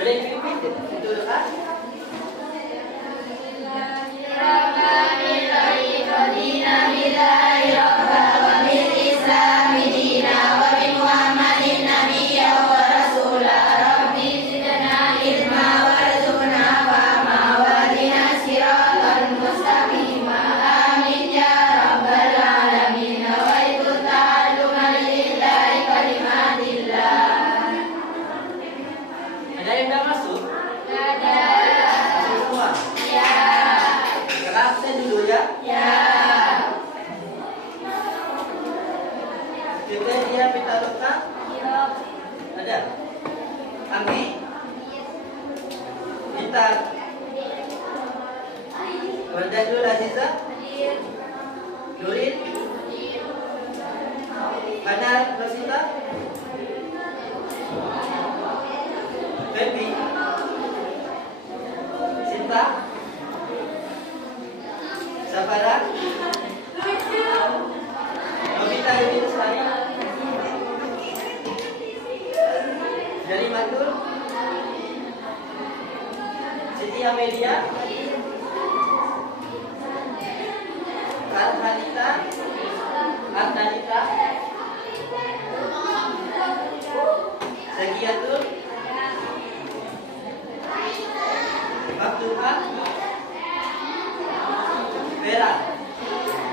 Boleh dipimpin itu doa. Ada yang dah masuk? Masuk semua? Kelasnya dulu ya. Kita dia pita letak. Ada? Ambi? Kita. Wardadul Aziza? Nurin? Kanar Rosita? Baby? Sinta? Sabara? Nobita Yudin Sari? Dari Matur? Siti Amelia? Arhanita? Ardanita? Zakiatul? Abdullah? Vera?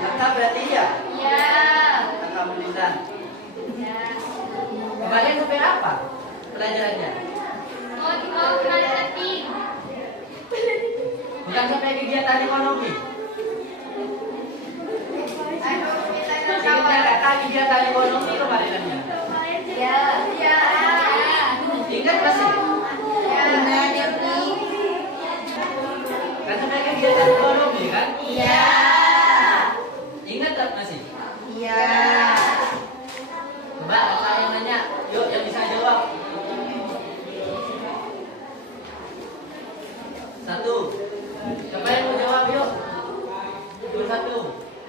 Kakak berarti ya? Alhamdulillah. Kemarin sampai apa pelajarannya? Bukan sampai kegiatan ekonomi. Ingat kakak kegiatan ekonomi kemarinannya? Ingat masih? Kan sampai kegiatan ekonomi kan? Ingat tak masih? Mbak, saya nanya, yuk yang bisa jawab. Satu. Siapa yang mau jawab yuk? Satu.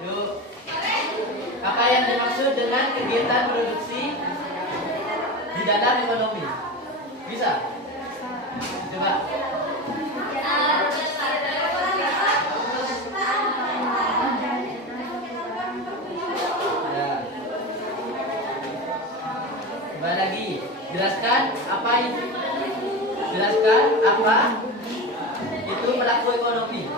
Yuk. Apa yang dimaksud dengan kegiatan produksi di dalam ekonomi? Bisa? Coba. Coba lagi. Jelaskan apa itu pelaku ekonomi.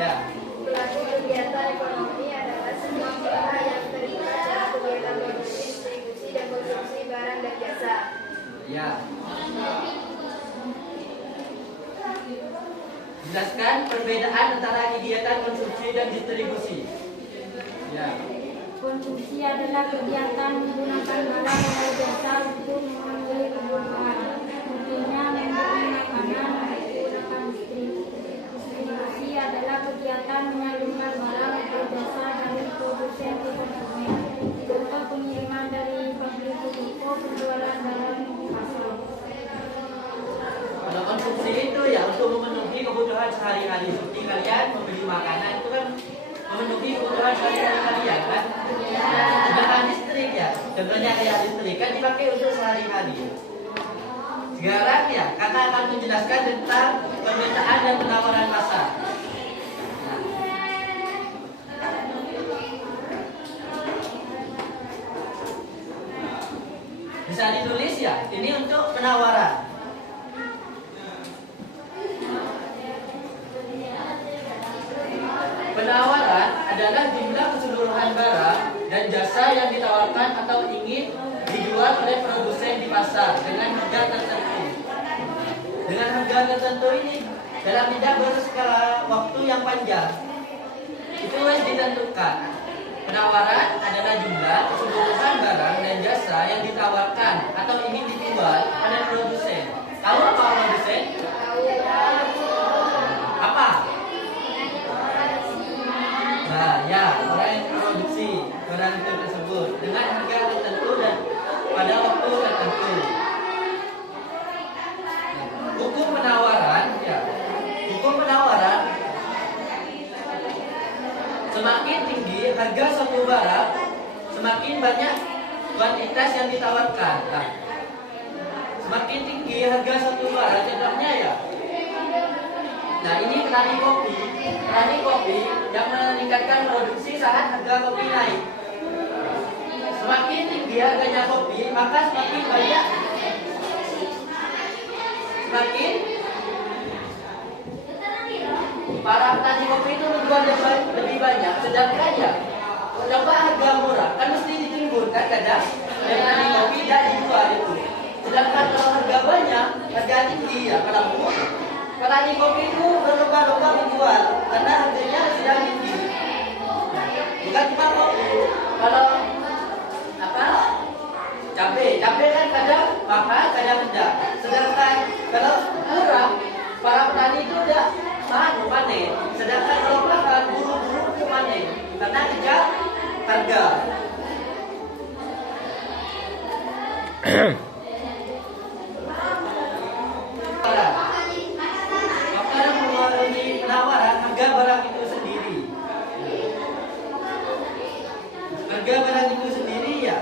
Ya. Pelaku kegiatan ekonomi adalah semua pihak yang terlibat dalam kegiatan produksi, distribusi, dan konsumsi barang dan jasa. Ya. Jelaskan perbedaan antara kegiatan konsumsi dan distribusi. Ya. Konsumsi adalah kegiatan menggunakan barang atau jasa untuk memenuhi kebutuhan. Contohnya membeli makanan, menggunakan listrik. Distribusi adalah kegiatan menyalurkan barang atau jasa dari produsen ke konsumen. Contoh pengiriman dari pabrik ke toko, penjualan barang di pasar. Kalau konsumsi itu ya untuk memenuhi kebutuhan sehari-hari. Seperti kalian membeli makanan itu kan memenuhi kebutuhan sehari-hari kalian kan? Sedangkan listrik ya, contohnya kayak listrik kan dipakai untuk sehari-hari. Sekarang ya, kakak akan menjelaskan tentang pemetaan dan penawaran pasar. Bisa ditulis ya, ini untuk penawaran. Penawaran adalah jumlah keseluruhan barang dan jasa yang ditawarkan atau ingin dijual oleh produsen di pasar dengan harga tertentu. Dengan harga tertentu ini dalam tidak berskala waktu yang panjang. Itu harus ditentukan. Penawaran adalah jumlah keseluruhan barang dan jasa yang ditawarkan atau ingin dijual oleh produsen. Tahu apa produsen? Apa? Nah, ya, orang yang produksi barang itu tersebut dengan harga tertentu dan pada waktu tertentu. Hukum penawaran, ya. Hukum penawaran, semakin tinggi harga suatu barang, semakin banyak kuantitas yang ditawarkan. Nah, semakin tinggi harga suatu barang, contohnya ya. Nah ini petani kopi yang meningkatkan produksi saat harga kopi naik. Semakin tinggi harganya kopi, maka semakin banyak, semakin para petani kopi itu menjual lebih banyak. Sedangkan ya, coba harga murah kan mesti ditimbun kan kadang yang petani kopi tidak dijual itu. Sedangkan kalau harga banyak, harga tinggi ya, kalau petani kopi itu berlomba-lomba menjual karena harganya sedang tinggi. Bukan cuma kopi, kalau cabai kan kadang mahal, kadang rendah. Sedangkan kalau murah, para petani itu udah panen. Sedangkan kalau mahal, buru-buru panen karena kejar harga. Makanan melalui penawaran harga barang itu sendiri. Harga barang itu sendiri ya.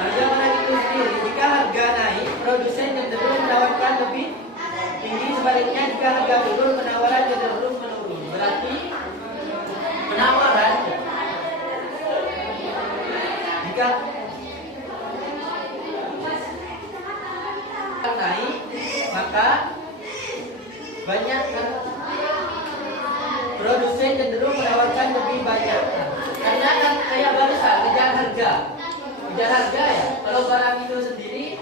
Harga barang itu sendiri. Jika harga naik, produsen cenderung menawarkan lebih tinggi. Sebaliknya jika harga turun, penawaran cenderung menurun. Berarti penawaran jika naik, maka banyak produsen cenderung menawarkan lebih banyak. Karena kan kayak barusan kejar harga ya. Kalau barang itu sendiri,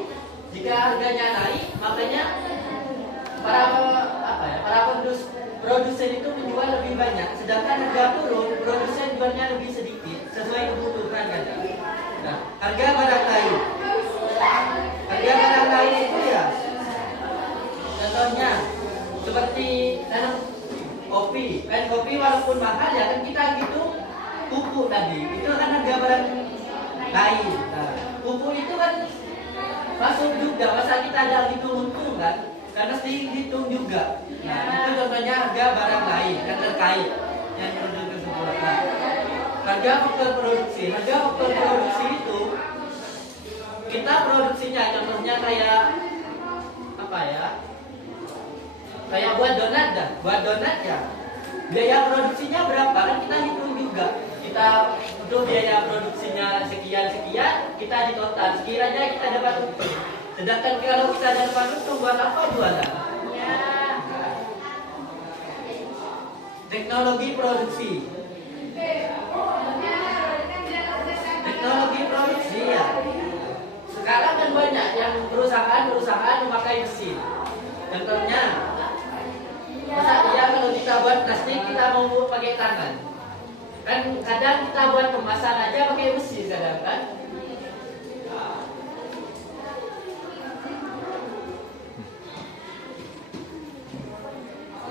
jika harganya naik, makanya para produsen itu menjual lebih banyak. Sedangkan harga turun, produsen jualnya lebih sedikit sesuai kebutuhan kadang. Nah, harga barang lain itu ya, contohnya seperti tanam kopi. Kan kopi walaupun mahal ya kan kita gitu pupuk tadi. Itu kan harga barang lain. Nah, pupuk itu kan masuk juga. Masa kita ada hitung untung kan? Karena mesti hitung juga. Nah, itu contohnya harga barang lain yang terkait yang produk tersebut. Nah, harga faktor produksi. Harga faktor produksi itu kita produksinya, contohnya kayak kayak buat donat ya. Biaya produksinya berapa kan kita hitung juga. Kita untuk biaya produksinya sekian, kita di total sekiranya kita dapat untung. Sedangkan kalau kita dapat untung, buat apa jualan? Teknologi produksi. Teknologi produksi ya. Sekarang kan banyak yang perusahaan memakai mesin. Contohnya, masa dia kalau kita buat plastik kita mau pakai tangan. Kan kadang kita buat kemasan aja pakai mesin kadang kan.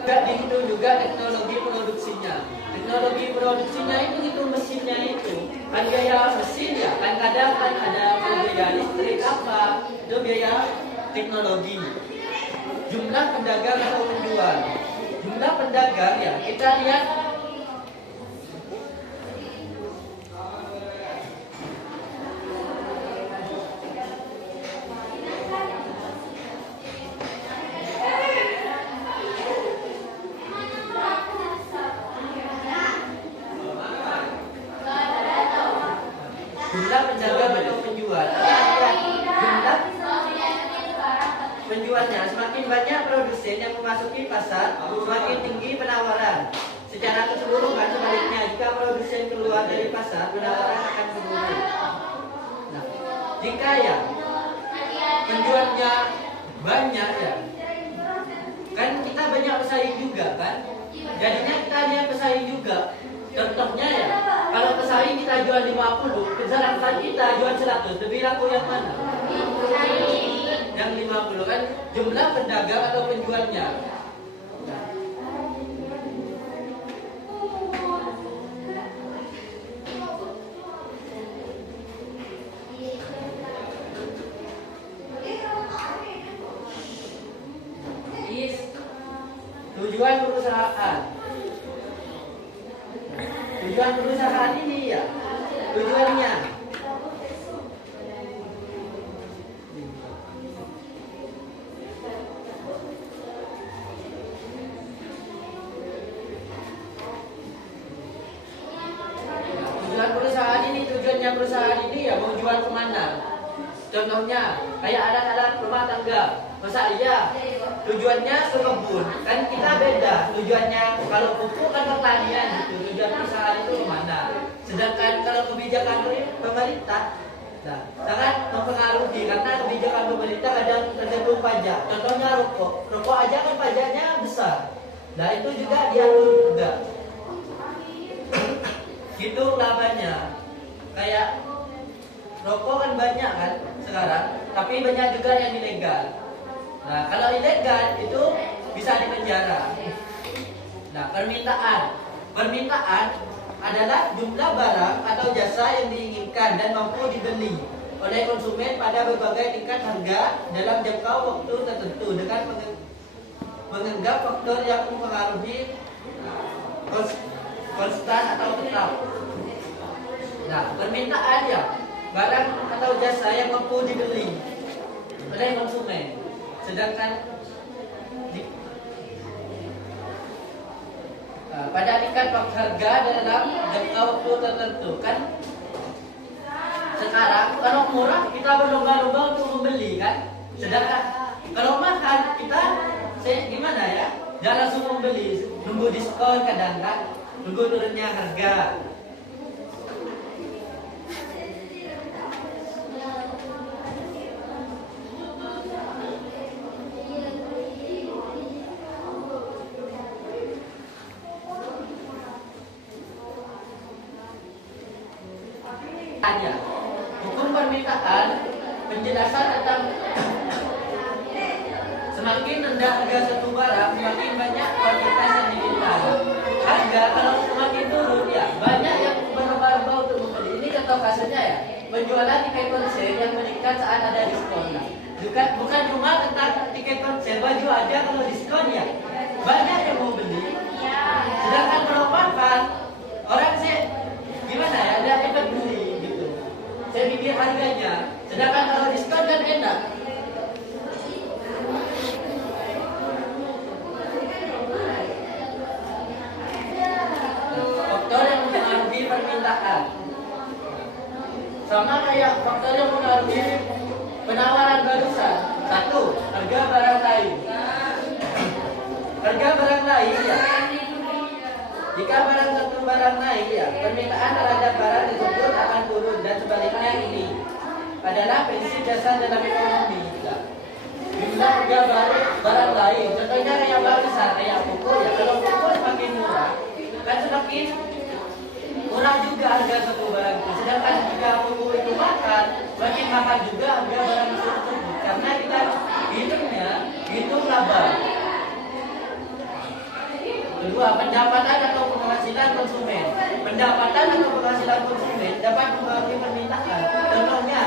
Dihitung juga teknologi produksinya. Teknologi produksinya itu mesinnya itu kan biaya mesin ya. Kan kadang kan ada biaya listrik itu biaya teknologi. Jumlah pedagang atau penjual. Jumlah pedagang ya kita lihat jumlah pedagang atau penjual. Jumlah penjualnya semakin banyak produsen yang memasuki pasar, semakin tinggi penawaran. Secara keseluruhan sebaliknya, jika produsen keluar dari pasar, penawaran akan menurun. Nah, jika ya penjualnya banyak ya, kan kita banyak pesaing juga kan. Jadinya kita lihat pesaing juga. Contohnya ya, kalau pesaing kita jual 50, sedangkan kita jual 100, lebih laku yang mana? Yang 50 kan jumlah pedagang atau penjualnya. Tujuan perusahaan. Tujuan perusahaan ini ya, Tujuannya. Tujuan perusahaan ini, tujuannya perusahaan ini ya mau jual kemana? Contohnya kayak alat-alat rumah tangga. Masa iya tujuannya ke kebun? Kan kita beda. Tujuannya kalau pupuk kan pertanian gitu. Tujuan perusahaan itu kemana? Sedangkan kalau kebijakan pemerintah, nah, sangat mempengaruhi karena kebijakan pemerintah kadang tergantung pajak. Contohnya rokok. Rokok aja kan pajaknya besar. Nah itu juga diatur juga. Gitu labanya. Kayak rokok kan banyak kan sekarang, tapi banyak juga yang ilegal. Nah, kalau ilegal itu bisa dipenjara. Nah, permintaan adalah jumlah barang atau jasa yang diinginkan dan mampu dibeli oleh konsumen pada berbagai tingkat harga dalam jangka waktu tertentu dengan menganggap faktor yang mempengaruhi konstan atau tetap. Nah, permintaan ya barang atau jasa yang mampu dibeli oleh konsumen. Sedangkan pada tingkat harga dalam jangka waktu tertentu kan. Sekarang kalau murah kita berlomba-lomba untuk membeli kan. Sedangkan kalau mahal kita gimana ya? Jangan langsung membeli, nunggu diskon kadang kan, nunggu turunnya harga. Hukum permintaan penjelasan tentang semakin rendah harga satu barang semakin banyak kuantitas yang diminta. Harga kalau semakin turun ya banyak yang berlomba-lomba untuk membeli. Ini contoh kasusnya ya, penjualan tiket konser yang meningkat saat ada diskon. Bukan cuma tentang tiket konser, baju aja kalau diskon ya banyak yang mau beli. Sedangkan kalau makan orang sih gimana ya, ada efek beli. Saya pikir harganya, sedangkan kalau diskon kan enak. Faktor yang mempengaruhi permintaan sama kayak faktor yang mempengaruhi penawaran barusan. Satu, harga barang lain. Harga barang lain ya. Jika barang naik ya, permintaan terhadap barang tersebut akan turun dan sebaliknya ini adalah prinsip dasar dalam ekonomi. Jumlah harga barang lain, contohnya kayak barisan, kayak pupuk ya. Kalau pupuk semakin murah, kan semakin murah juga harga satu barang itu. Sedangkan jika pupuk itu mahal, makin mahal juga harga barang itu tersebut. Karena kita hitung laba. Kedua, pendapatan atau penghasilan konsumen. Pendapatan atau penghasilan konsumen dapat mempengaruhi permintaan. Contohnya,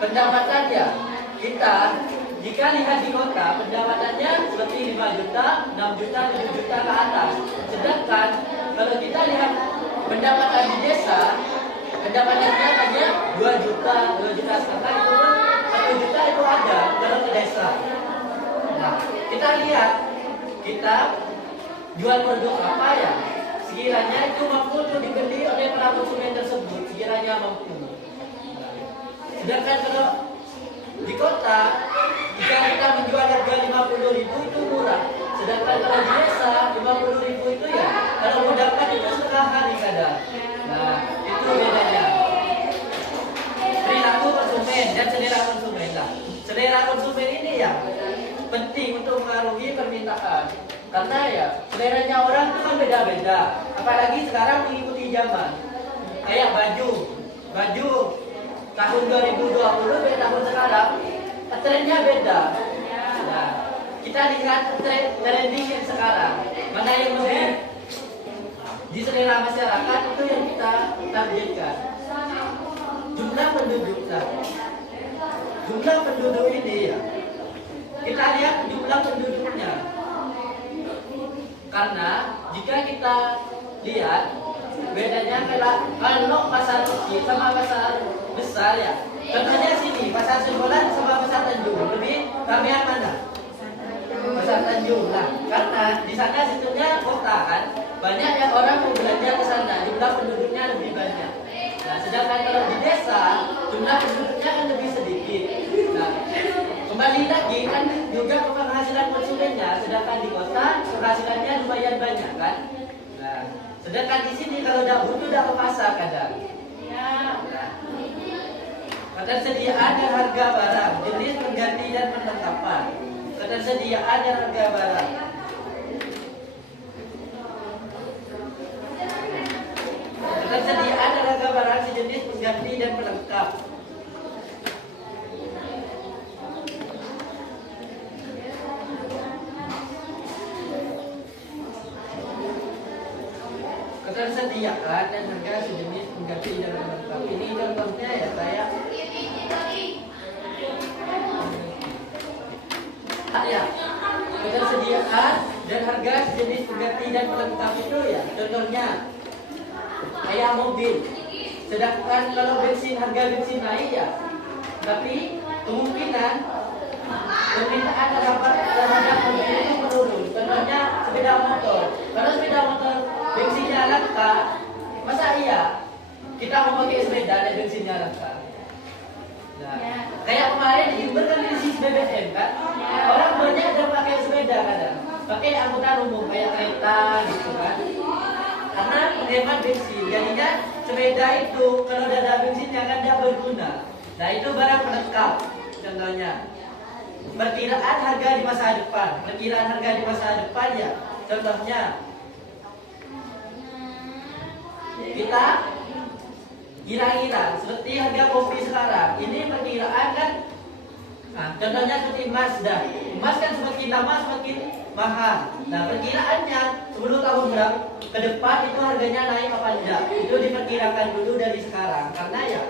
pendapatan ya, kita jika lihat di kota, pendapatannya seperti 5 juta, 6 juta, 7 juta ke atas. Sedangkan kalau kita lihat pendapatan di desa, pendapatannya hanya 2 juta, 2 juta setengah, itu pun 1 juta itu ada kalau ke desa. Nah, kita lihat, kita jual produk apa ya, sekiranya itu mampu untuk dibeli oleh para konsumen tersebut, sekiranya mampu. Sedangkan kalau di kota, jika kita menjual harga 50.000 itu murah. Sedangkan kalau di desa 50.000 itu ya, kalau mau dapat itu setengah hari kadang. Nah, itu bedanya. Perilaku konsumen dan selera konsumen lah. Selera konsumen ini ya penting untuk mengaruhi permintaan. Karena ya seleranya orang itu kan beda-beda. Apalagi sekarang mengikuti zaman. Kayak baju tahun 2020 dari tahun sekarang trennya beda. Nah, kita lihat trending yang sekarang, mana yang lebih di selera masyarakat itu yang kita targetkan. Jumlah penduduk lah. Jumlah penduduk ini ya, kita lihat jumlah penduduknya. Karena jika kita lihat bedanya kalau pasar kecil sama pasar besar ya. Contohnya sini, pasar Simbolan sama pasar Tanjung. Lebih ramean mana? Pasar Tanjung lah. Karena di sana situnya kota kan, banyak yang orang mau belanja ke sana, jumlah penduduknya lebih banyak. Nah, sedangkan kalau di desa, jumlah penduduknya kan lebih sedikit. Nah, kembali lagi kan juga ke penghasilan konsumennya, sedangkan di kota penghasilannya lumayan banyak kan. Nah, sedangkan di sini kalau udah butuh udah ke pasar kadang. Nah, ketersediaan dan harga barang, jenis pengganti dan penetapan. Ketersediaan dan harga barang. Ketersediaan dan harga barang sejenis pengganti dan pelengkap. Ketersediaan dan harga sejenis pengganti dan pelengkap. Ini contohnya ya kayak ya, ketersediaan dan harga sejenis pengganti dan pelengkap itu ya, contohnya kayak mobil. Sedangkan kalau bensin, harga bensin naik ya, tapi kemungkinan permintaan terhadap mobil itu menurun. Contohnya sepeda motor. Kalau sepeda motor bensinnya langka, masa iya kita mau pakai sepeda dan bensinnya langka? Nah, kayak kemarin di Uber kan krisis BBM kan, orang banyak yang pakai sepeda kadang, pakai angkutan umum kayak kereta gitu kan, karena menghemat bensin. Jadinya sepeda itu kalau udah ada bensinnya kan tidak berguna. Nah itu barang pelengkap. Contohnya perkiraan harga di masa depan. Perkiraan harga di masa depan ya, contohnya kita kira-kira seperti harga kopi sekarang ini perkiraan kan. Nah, contohnya seperti emas dah. Emas kan semakin lama semakin mahal. Nah, perkiraannya 10 tahun ke depan itu harganya naik apa enggak? Itu diperkirakan dulu dari sekarang. Karena ya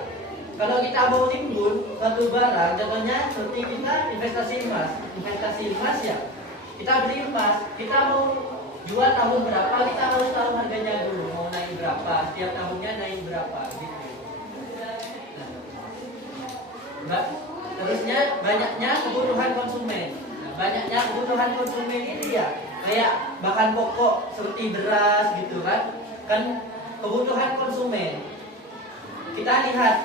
kalau kita mau timbun suatu barang, contohnya seperti kita investasi emas. Investasi emas ya, kita beli emas, kita mau jual tahun berapa, kita harus tahu harganya dulu, mau naik berapa, setiap tahunnya naik berapa gitu. Nah, terusnya banyaknya kebutuhan konsumen. Nah, banyaknya kebutuhan konsumen ini ya kayak bahan pokok seperti beras gitu kan. Kan kebutuhan konsumen. Kita lihat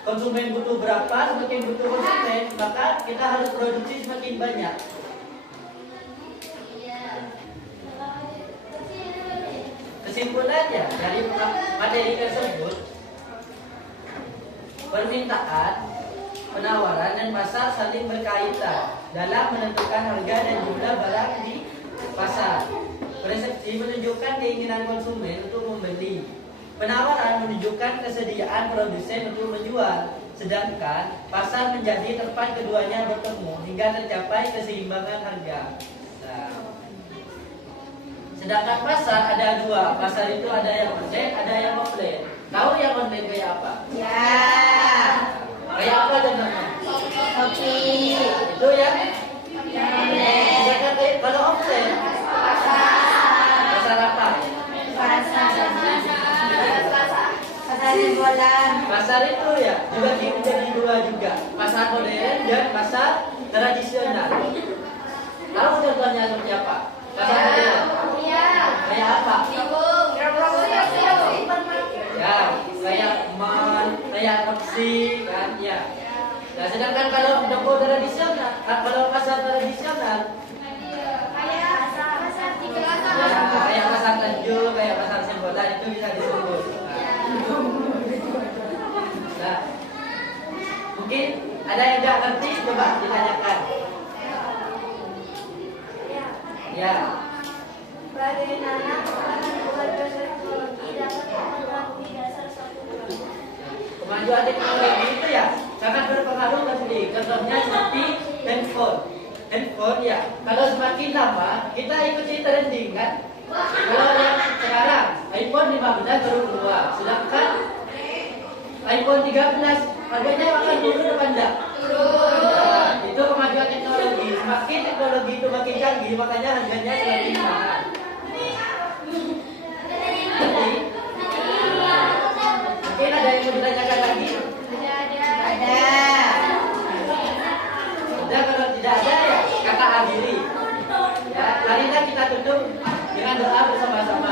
konsumen butuh berapa, semakin butuh konsumen, maka kita harus produksi semakin banyak. Kesimpulannya dari materi tersebut, permintaan, penawaran dan pasar saling berkaitan dalam menentukan harga dan jumlah barang di pasar. Persepsi menunjukkan keinginan konsumen untuk membeli. Penawaran menunjukkan kesediaan produsen untuk menjual. Sedangkan pasar menjadi tempat keduanya bertemu hingga tercapai keseimbangan harga. Nah, sedangkan pasar ada dua. Pasar itu ada yang online, ada yang offline. Tahu yang online kayak apa? Ya. Kayak apa contohnya? Kopi. Itu ya? Sedangkan kalau offline, pasar apa? Pasar Simbolan. Pasar itu ya dibagi menjadi dua juga. Pasar modern dan pasar tradisional. Tahu contohnya seperti apa? Pasar modern. Iya. Kayak apa? Ya, kayak mall, kayak taksi kan ya. Nah, sedangkan kalau toko tradisional, kalau pasar tradisional, kayak pasar Tanjung, kayak pasar Simbolan itu bisa disebut. Nah, mungkin ada yang nggak ngerti, coba ditanyakan. Ya. Bagaimana kemajuan teknologi dapat mempengaruhi dasar suatu bangsa? Kemajuan teknologi itu ya sangat berpengaruh pasti. Contohnya seperti handphone. Handphone ya, kalau semakin lama kita ikuti trending kan. Kalau yang sekarang iPhone 15 baru keluar, sedangkan iPhone 13 harganya akan turun apa enggak? Nah, itu kemajuan teknologi. Semakin teknologi itu makin canggih, makanya harganya semakin mahal. Jadi Mari kita tutup dengan doa bersama-sama.